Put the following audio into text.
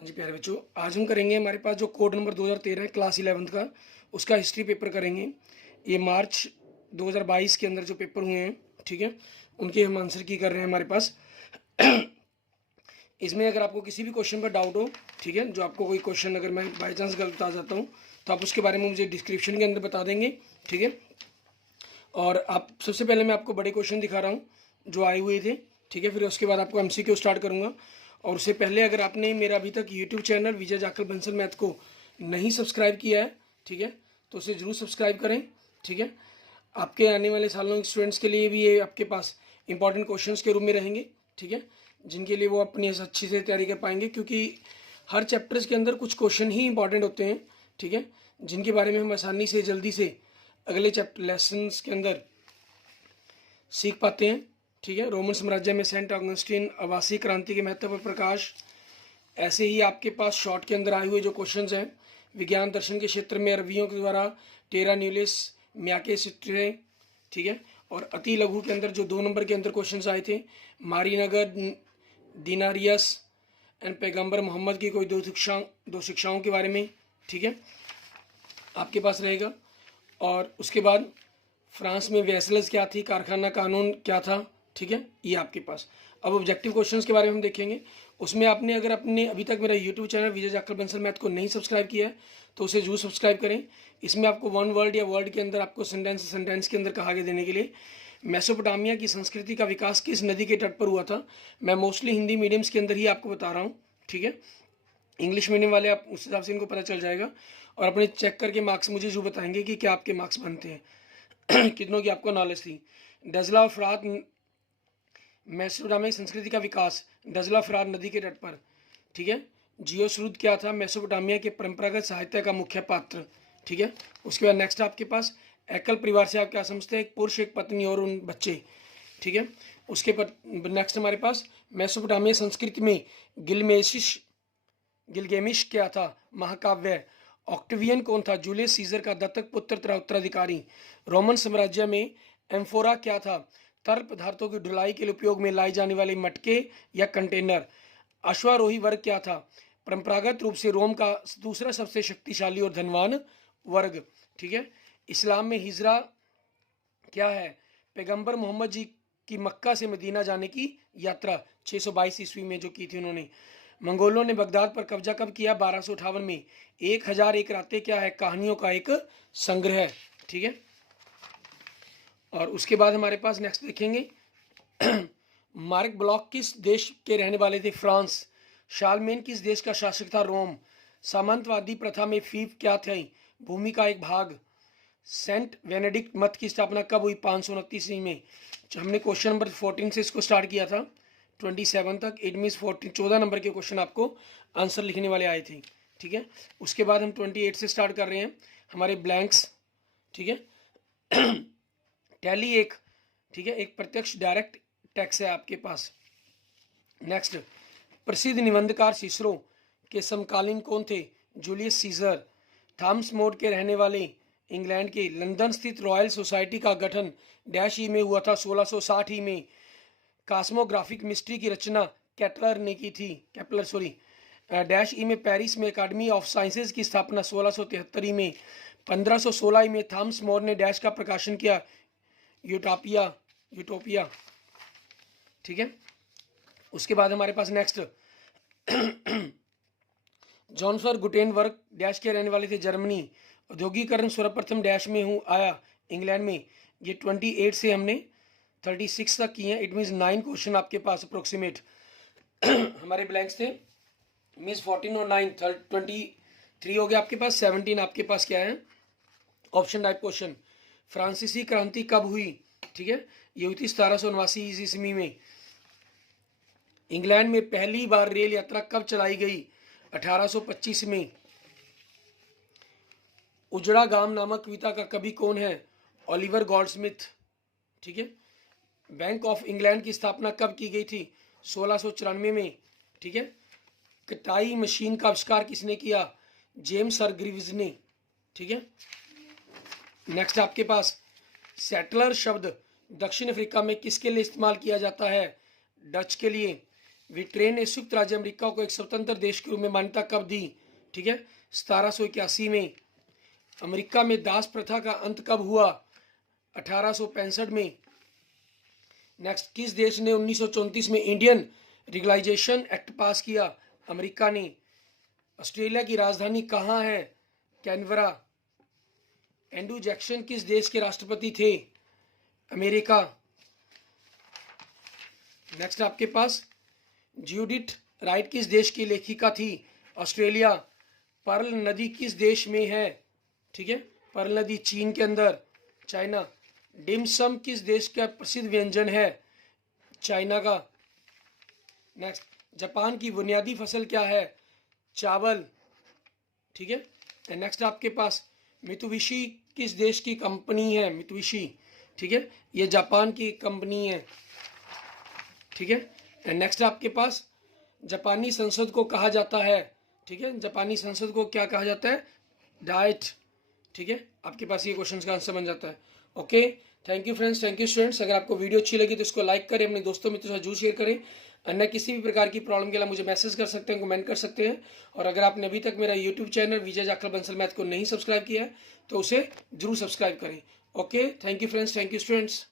हाँ जी प्यारे बच्चों, आज हम करेंगे हमारे पास जो कोड नंबर 2013 है क्लास 11th का, उसका हिस्ट्री पेपर करेंगे। ये मार्च 2022 के अंदर जो पेपर हुए हैं, ठीक है, उनके हम आंसर की कर रहे हैं हमारे पास। इसमें अगर आपको किसी भी क्वेश्चन पर डाउट हो, ठीक है, जो आपको कोई क्वेश्चन अगर मैं बाई चांस गलत आ जाता हूँ तो आप उसके बारे में मुझे डिस्क्रिप्शन के अंदर बता देंगे, ठीक है। और आप सबसे पहले मैं आपको बड़े क्वेश्चन दिखा रहा हूँ जो आए हुए थे, ठीक है। फिर उसके बाद आपको एमसीक्यू स्टार्ट करूँगा। और उससे पहले अगर आपने मेरा अभी तक यूट्यूब चैनल विजय जाखल बंसल मैथ को नहीं सब्सक्राइब किया है, ठीक है, तो उसे ज़रूर सब्सक्राइब करें, ठीक है। आपके आने वाले सालों के स्टूडेंट्स के लिए भी ये आपके पास इंपॉर्टेंट क्वेश्चंस के रूप में रहेंगे, ठीक है, जिनके लिए वो अपनी अच्छी से तैयारी कर पाएंगे, क्योंकि हर चैप्टर्स के अंदर कुछ क्वेश्चन ही इंपॉर्टेंट होते हैं, ठीक है, जिनके बारे में हम आसानी से जल्दी से अगले चैप्टर लेसन्स के अंदर सीख पाते हैं, ठीक है। रोमन साम्राज्य में सेंट ऑगस्टिन, आवासीय क्रांति के महत्व पर प्रकाश। ऐसे ही आपके पास शॉर्ट के अंदर आए हुए जो क्वेश्चंस हैं, विज्ञान दर्शन के क्षेत्र में अरबियों के द्वारा टेरा न्यूलिस म्याके सिट्रे, ठीक है। और अति लघु के अंदर जो 2 नंबर के अंदर क्वेश्चंस आए थे, मारीनगर दिनारियस एंड पैगंबर मोहम्मद की कोई दो शिक्षाओं के बारे में, ठीक है, आपके पास रहेगा। और उसके बाद फ्रांस में वेसल्स क्या थी, कारखाना कानून क्या था, ठीक है, ये आपके पास। अब ऑब्जेक्टिव क्वेश्चंस के बारे में हम देखेंगे। उसमें आपने अगर अपने अभी तक मेरा यूट्यूब चैनल विजय जाखल बंसल मैथ को नहीं सब्सक्राइब किया है तो उसे जरूर सब्सक्राइब करें। इसमें आपको वन वर्ड या वर्ड के अंदर आपको सेंटेंस के अंदर कहा गया देने के लिए, मेसोपोटामिया की संस्कृति का विकास किस नदी के तट पर हुआ था। मैं मोस्टली हिंदी मीडियम्स के अंदर ही आपको बता रहा हूँ, ठीक है। इंग्लिश मीडियम वाले आप उस हिसाब से इनको पता चल जाएगा और अपने चेक करके मार्क्स मुझे जो बताएंगे कि क्या आपके मार्क्स बनते हैं कितनों की आपको नॉलेज थी। डजला और फरात मेसोपोटामिया संस्कृति का विकास डजला फरात नदी के तट पर, ठीक है। जियोश्रुद क्या था, मेसोपोटामिया के परंपरागत साहित्य का मुख्य पात्र, ठीक है। उसके बाद नेक्स्ट आपके पास एकल परिवार से आप क्या समझते हैं, एक पुरुष, एक पत्नी और उन बच्चे, ठीक है। उसके पर नेक्स्ट हमारे पास मेसोपोटामिया संस्कृति में गिलगेमिश क्या था, महाकाव्य। ऑक्टेवियन कौन था, जूलियस सीजर का दत्तक पुत्र तथा उत्तराधिकारी। रोमन साम्राज्य में एम्फोरा क्या था, तरल पदार्थों की ढुलाई के लिए उपयोग में लाई जाने वाले मटके या कंटेनर। अश्वारोही वर्ग क्या था, परंपरागत रूप से रोम का दूसरा सबसे शक्तिशाली और धनवान वर्ग, ठीक है। इस्लाम में हिजरा क्या है, पैगंबर मोहम्मद जी की मक्का से मदीना जाने की यात्रा 622 ईस्वी में जो की थी उन्होंने। मंगोलों ने बगदाद पर कब्जा कब किया, 1258 में। 1001 रातें क्या है, कहानियों का एक संग्रह, ठीक है। और उसके बाद हमारे पास नेक्स्ट देखेंगे मार्क ब्लॉक किस देश के रहने वाले थे, फ्रांस। शालमेन किस देश का शासक था, रोम। सामंतवादी प्रथा में फीफ क्या थी, भूमि का एक भाग। सेंट वेनेडिक्ट मत की स्थापना कब हुई, 529 में। हमने क्वेश्चन नंबर 14 से इसको स्टार्ट किया था 27 तक। इट मीन्स 14 नंबर के क्वेश्चन आपको आंसर लिखने वाले आए थे, ठीक है। उसके बाद हम 28 से स्टार्ट कर रहे हैं हमारे ब्लैंक्स, ठीक है। टैली एक, ठीक है, एक प्रत्यक्ष डायरेक्ट टैक्स है आपके पास। नेक्स्ट, प्रसिद्ध निबंधकार सिसरो के समकालीन कौन थे, जूलियस सीजर। थॉमस मोर के रहने वाले इंग्लैंड के। लंदन स्थित रॉयल सोसाइटी का गठन डैश ई में हुआ था, 1660 ही में। कास्मोग्राफिक मिस्ट्री की रचना कैटलर ने की थी, कैपलर सॉरी। डैश ई में पेरिस में एकेडमी ऑफ साइंसेज की स्थापना 1673 में। 1516 में थॉमस मोर ने डैश का प्रकाशन किया, यूटोपिया, ठीक है। उसके बाद हमारे पास नेक्स्ट जॉनफर गुटेनबर्ग डैश के रहने वाले थे, जर्मनी। औद्योगिकरण सर्वप्रथम डैश में आया, इंग्लैंड में। ये 28 से हमने 36 तक किए हैं। इट मीन्स 9 क्वेश्चन आपके पास अप्रोक्सीमेट हमारे ब्लैंक्स थे। मीन्स 14 और 9 23 हो गया आपके पास। 17 आपके पास क्या है, ऑप्शन टाइप क्वेश्चन। फ्रांसीसी क्रांति कब हुई, ठीक है, ये हुई थी 1789 ईस्वी में। इंग्लैंड में पहली बार रेल यात्रा कब चलाई गई, 1825 में। उजड़ा गाम नामक कविता का कवि कौन है, ओलिवर गोल्डस्मिथ, ठीक है। बैंक ऑफ इंग्लैंड की स्थापना कब की गई थी, 1694 में, ठीक है। कटाई मशीन का आविष्कार किसने किया, जेम्स हरग्रीव्स ने, ठीक है। नेक्स्ट आपके पास सेटलर शब्द दक्षिण अफ्रीका में किसके लिए इस्तेमाल किया जाता है, डच के लिए। ब्रिटेन ने संयुक्त राज्य अमेरिका को एक स्वतंत्र देश के रूप में मान्यता कब दी? ठीक है, 1781 में। अमेरिका में दास प्रथा का अंत कब हुआ? 1865 में। नेक्स्ट, किस देश ने 1934 में इंडियन लीगलाइजेशन एक्ट पास किया? अमेरिका ने। ऑस्ट्रेलिया की राजधानी कहाँ है? कैनबरा। एंड्रू जैक्सन किस देश के राष्ट्रपति थे? अमेरिका। नेक्स्ट आपके पास, ज्यूडिथ राइट किस देश की लेखिका थी? ऑस्ट्रेलिया। पर्ल नदी किस देश में है? ठीक है, पर्ल नदी चीन के अंदर, चाइना। डिमसम किस देश का प्रसिद्ध व्यंजन है? चाइना का। नेक्स्ट, जापान की बुनियादी फसल क्या है? चावल। ठीक है। नेक्स्ट आपके पास, मित्सुबिशी किस देश की कंपनी है? मित्सुबिशी। ठीक है, ये जापान की कंपनी है। ठीक है। नेक्स्ट आपके पास, जापानी संसद को कहा जाता है? ठीक है, जापानी संसद को क्या कहा जाता है? डाइट। ठीक है, आपके पास ये क्वेश्चन का आंसर बन जाता है। Okay, thank you friends, thank you students. अगर आपको वीडियो अच्छी लगी तो इसको लाइक करें, अपने दोस्तों मित्रों के साथ जरूर शेयर करें। अन्य किसी भी प्रकार की प्रॉब्लम के लिए मुझे मैसेज कर सकते हैं, कमेंट कर सकते हैं। और अगर आपने अभी तक मेरा यूट्यूब चैनल विजय जाखड़ बंसल मैथ को नहीं सब्सक्राइब किया है तो उसे जरूर सब्सक्राइब करें। Okay, thank you friends, thank you students.